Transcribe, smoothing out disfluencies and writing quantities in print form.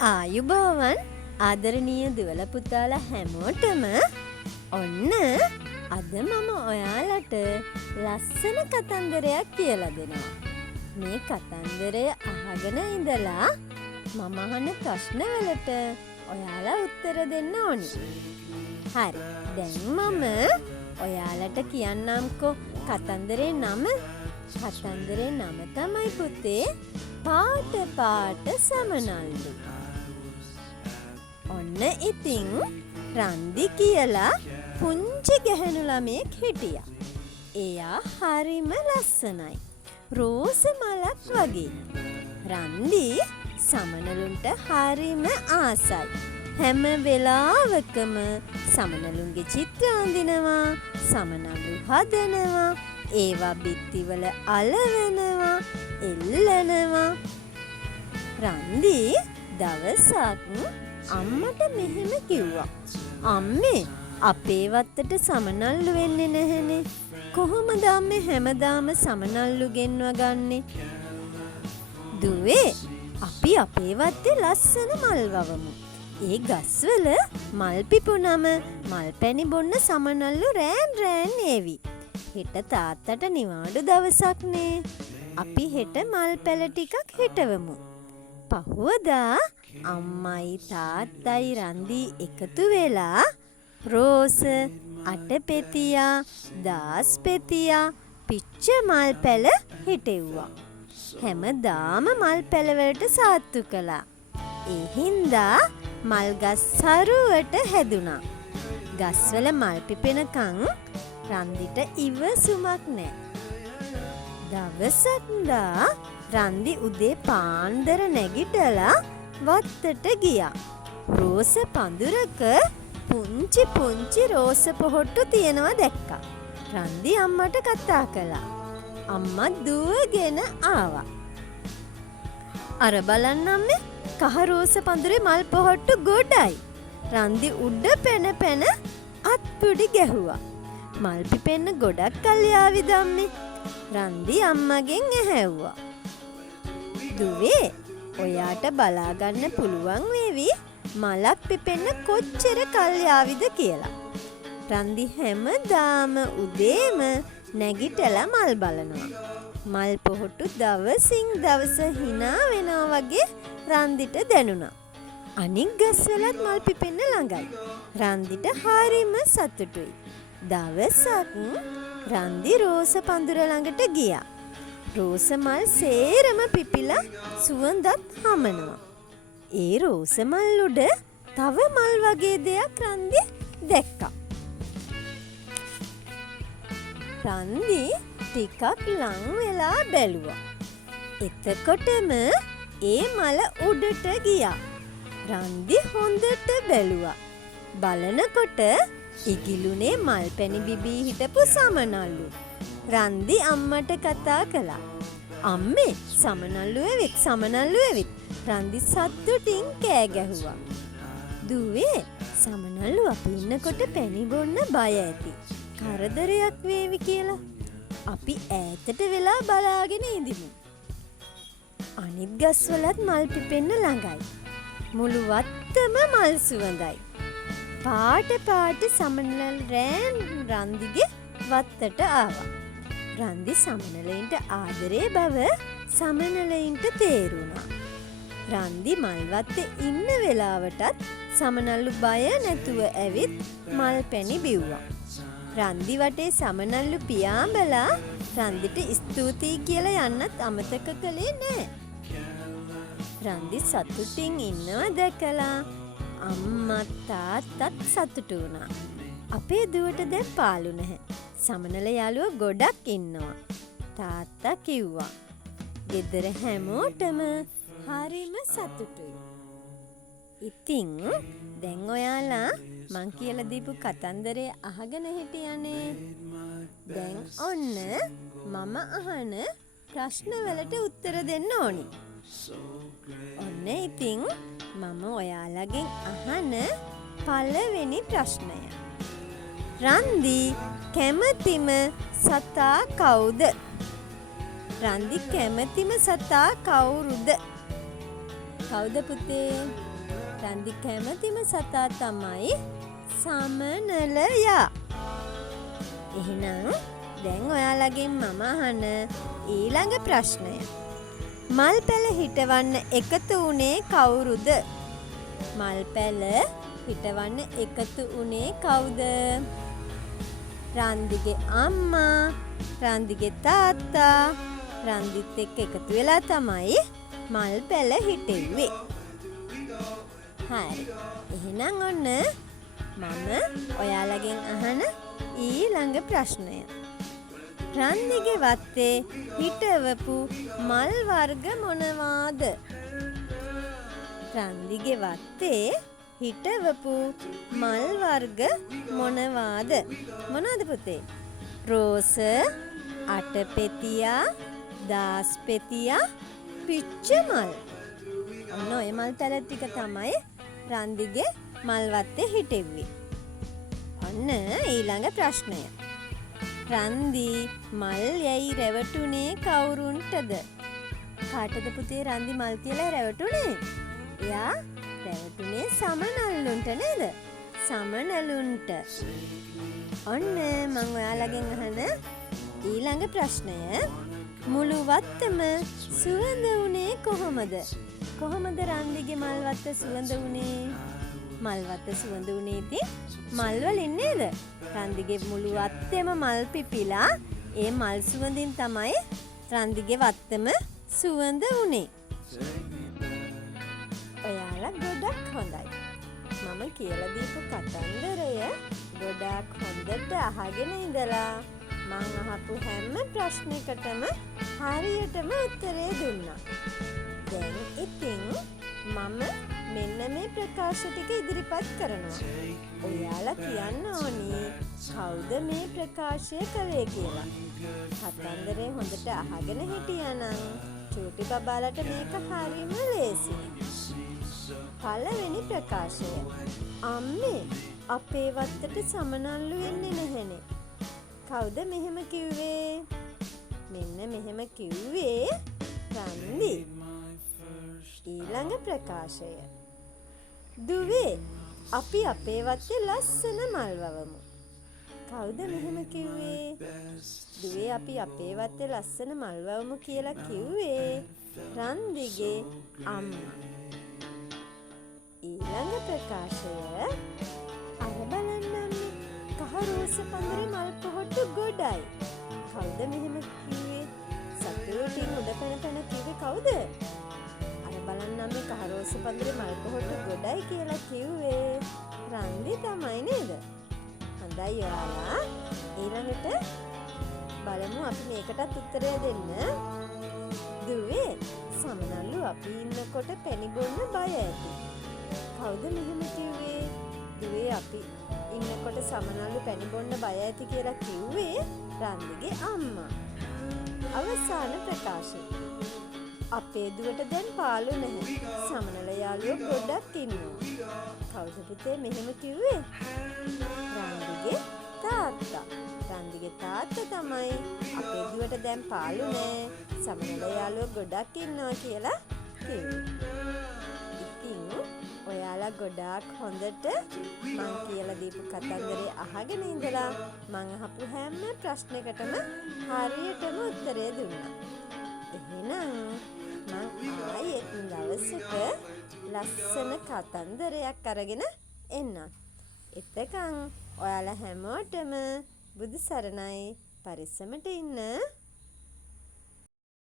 ආයුබෝවන් ආදරණීය දුවල පුතාලා හැමෝටම ඔන්න අද මම ඔයාලට ලස්සන කතන්දරයක් කියලා දෙනවා. මේ කතන්දරය අහගෙන ඉඳලා මම අහන ප්‍රශ්නවලට ඔයාලා උත්තර දෙන්න ඕනි. හරි. දැන් මම ඔයාලට කියන්නම්කෝ කතන්දරේ නම. කතන්දරේ නම තමයි පුතේ පාට පාට සමනල්ලු. ඔන්න ඉතින් රන්දි කියලා පුංචි ගැහැණු ළමයෙක් හිටියා. එයා හරිම ලස්සනයි. රෝස මලක් වගේ. රන්දි සමනලුන්ට හරිම ආසයි. හැම වෙලාවකම සමනලුන්ගේ චිත්‍ර අඳිනවා, සමනලු හදනවා, ඒවා බිත්තිවල අලවනවා, එල්ලනවා. රන්දි දවසක් අම්මට මෙහෙම කිව්වා. අම්මේ අපේ වත්තට සමනල්ලු වෙන්නේ නැහනේ. කොහොමද අම්මේ හැමදාම සමනල්ලු ගෙන්ව ගන්නේ? දුවේ අපි අපේ වත්තේ ලස්සන මල් වවමු. ඒ ගස්වල මල් පිපුනම මල් පැණි බොන්න සමනල්ලු රෑන් රෑන් ඒවි. හෙට තාත්තට නිවාඩු දවසක්නේ. අපි හෙට මල් පැල ටිකක් හෙටවමු. පහුවදා අම්මයි තාත්තයි රන්දි එකතු වෙලා රෝස, අටපෙතියා, දාස්පෙතියා, පිච්ච මල් පැල හිටෙව්වා. හැමදාම මල් පැලවලට සාත්තු කළා. ඒ හින්දා මල් ගස් සරුවට හැදුනා. ගස්වල මල් පිපෙනකන් රන්දිට ඉවසුමක් නෑ. දවසක්දා රන්දි උදේ පාන්දර නැගිටලා වත්තට ගියා. රෝස පඳුරක පුංචි පුංචි රෝස පොහොට්ටු තියෙනවා දැක්කා. රන්දි අම්මට කතා කළා. අම්මා දුවගෙන ආවා. අර බලන්න අම්මේ කහ රෝස පඳුරේ මල් පොහොට්ටු ගොඩයි. රන්දි උඩ පැන පැන අත්පුඩි ගැහුවා. මල් පිපෙන්න ගොඩක් කල් යාවිද අම්මේ? රන්දි අම්මගෙන් ඇහැව්වා. දුවේ ඔයාට බලාගන්න පුළුවන් වේවි මලක් පිපෙන්න කොච්චර කල් යාවිද කියලා. රන්දි හැමදාම උදේම නැගිටලා මල් බලනවා. මල් පොහොට්ටු දවසින් දවස hina වෙනවා වගේ රන්දිට දැනුණා. අනික් ගස්වලත් මල් පිපෙන්න ළඟයි. රන්දිට හරිම සතුටුයි. දවසක් රන්දි රෝස පඳුර ළඟට ගියා. රෝස මල් සේරම පිපිලා සුවඳත් හමනවා. ඒ රෝස මල් උඩ තව මල් වගේ දෙයක් රන්දි දැක්කා. රන්දි ටිකක් ලං වෙලා බැලුවා. එතකොටම ඒ මල උඩට ගියා. රන්දි හොඳට බැලුවා. බලනකොට ඉගිලුනේ මල් පැණි බිබී හිටපු සමනල්ලු. රන්දි අම්මට කතා කළා. අම්මේ සමනල්ලු ඇවිත්. රන්දි සතුටින් කෑ ගැහුවා. දුවේ සමනල්ලු අපි ඉන්නකොට පැණි බොන්න බය ඇති. කරදරයක් වේවි කියලා. අපි ඈතට වෙලා බලාගෙන ඉඳිමු. අනිත් ගස්වලත් මල් පිපෙන්න ළඟයි. මුළු වත්තම මල් සුවඳයි. පාට පාට සමනල රෑන් රන්දිගේ වත්තට ආවා. රන්දි සමනලයින්ට ආදරේ බව සමනලයින්ට තේරුණා. රන්දි මල් වත්තේ ඉන්න වෙලාවටත් සමනල්ලු බය නැතුව ඇවිත් මල් පැණි බිව්වා. රන්දි වටේ සමනල්ලු පියාඹලා රන්දිට ස්තුතියි කියලා යන්නත් අමතක කළේ නෑ. රන්දි සතුටින් ඉන්නවා දැකලා අම්මා තාත්තත් සතුටු වුණා. අපේ දුවට දැන් පාළු නැහැ. සමනල යාළුවෝ ගොඩක් ඉන්නවා. තාත්තා කිව්වා. ගෙදර හැමෝටම හරිම සතුටුයි. ඉතින් දැන් ඔයාලා මං කියලා දීපු කතන්දරේ අහගෙන හිටියානේ. දැන් ඔන්න මම අහන ප්‍රශ්නවලට උත්තර දෙන්න ඕනි. ඔන්න ඉතින් මම ඔයාලගෙන් අහන පළවෙනි ප්‍රශ්නය. රන්දි කැමතිම සතා කවුද? රන්දි කැමතිම සතා කවුරුද? කවුද පුතේ? රන්දි කැමතිම සතා තමයි සමනලයා. එහෙනම් දැන් ඔයාලගෙන් මම අහන ඊළඟ ප්‍රශ්නය. මල් පැල හිටවන්න එකතු වුණේ කවුරුද? මල් පැල හිටවන්න එකතු වුණේ කවුද? රන්දිගේ අම්මා, රන්දිගේ තාත්තා, රන්දිත් එක්ක එකතු වෙලා තමයි මල් පැල හිටෙව්වේ. හරි. එහෙනම් ඔන්න මම ඔයාලගෙන් අහන ඊළඟ ප්‍රශ්නය. රන්දිගේ වත්තේ හිටවපු මල් වර්ග මොනවාද? රන්දිගේ වත්තේ හිටවපු මල් වර්ග මොනවාද? මොනවාද පුතේ? රෝස, අටපෙතියා, දාස්පෙතියා, පිච්ච මල්. ඔන්න ඔය මල් පැල ටික තමයි රන්දිගේ මල් වත්තේ හිටෙව්වේ. ඔන්න ඊළඟ ප්‍රශ්නය. රන්දි මල් යයි රැවටුනේ කවුරුන්ටද? කාටද පුතේ රන්දි මල් කියලා රැවටුනේ? එයා රැවටුනේ සමනල්ලුන්ට නේද? සමනලුන්ට. ඔන්න මම ඔයාලගෙන් අහන ඊළඟ ප්‍රශ්නය. මුළු වත්තම සුවඳ වුණේ කොහොමද? කොහොමද රන්දිගේ මල් වත්ත සුවඳ වුණේ? මල් වත්ත සුවඳ වුණේ ඉතින් මල් වලින් නේද? රන්දිගේ මුළු වත්තෙම මල් පිපිලා ඒ මල් සුවඳින් තමයි රන්දිගේ වත්තම සුවඳ වුණේ. ඔයාලා ගොඩක් හොඳයි. මම කියලා දීපු කතන්දරය ගොඩක් හොඳට අහගෙන ඉඳලා මං අහපු හැම ප්‍රශ්නයකටම හරියටම උත්තරේ දුන්නා. දැන් ඉතින් මම මෙන්න මේ ප්‍රකාශ ටික ඉදිරිපත් කරනවා. ඔයාලා කියන්න ඕනි කවුද මේ ප්‍රකාශය කළේ කියලා. කතන්දරේ හොඳට අහගෙන හිටියානම් චූටි බබාලට මේක හරියම ලේසියි. පළවෙනි ප්‍රකාශය. අම්මේ අපේ වත්තට සමනල්ලු එන්නේ නැහැනේ. කවුද මෙහෙම කිව්වේ? මෙන්න මෙහෙම කිව්වේ රන්දි. ඊළඟ ප්‍රකාශය. දුවේ අපි අපේ වත්තේ ලස්සන මල් වවමු. කවුද මෙහෙම කිව්වේ? දුවේ අපි අපේ වත්තේ ලස්සන මල් වවමු කියලා කිව්වේ රන්දිගේ අම්මා. ඊළඟ ප්‍රකාශය. අර බලන්න කහ රෝස පඳුරේ මල් පොහොට්ටු ගොඩයි. කවුද මෙහෙම කිව්වේ? සතුටින් උඩ පැන පැන කිව්වේ කවුද? අර බලන්න මේ කහ රෝස පඳුරේ මල් පොහොට්ටු ගොඩයි කියලා කිව්වේ රන්දි තමයි නේද? හොඳයි ඔයාලා. ඊළඟට බලමු අපි මේකටත් උත්තරය දෙන්න. දුවේ සමනල්ලු අපි ඉන්නකොට පැණි බොන්න බය ඇති. කවුද මෙහෙම කිව්වේ? දුවේ අපි ඉන්නකොට සමනල්ලු පැණි බොන්න බය ඇති කියලා කිව්වේ රන්දිගේ අම්මා. අවසාන ප්‍රකාශය. අපේ දුවට දැන් පාළු නැහැ. සමනල යාළුවෝ ගොඩක් ඉන්නවා. කවුද පුතේ මෙහෙම කිව්වේ? රන්දිගේ තාත්තා. රන්දිගේ තාත්තා තමයි අපේ දුවට දැන් පාළු නැහැ. සමනල යාළුවෝ ගොඩක් ඉන්නවා කියලා කිව්වේ. ඉතින් ඔයාලා ගොඩාක් හොඳට මං කියලා දීපු කතන්දරේ අහගෙන ඉඳලා මං අහපු හැම ප්‍රශ්නයකටම හරියටම උත්තරය දුන්නා. එහෙනම් මං ආයෙත් දවසක ලස්සන කතන්දරයක් අරගෙන එන්නම්. එතකන් ඔයාලා හැමෝටම බුදු සරණයි. පරිස්සමට ඉන්න.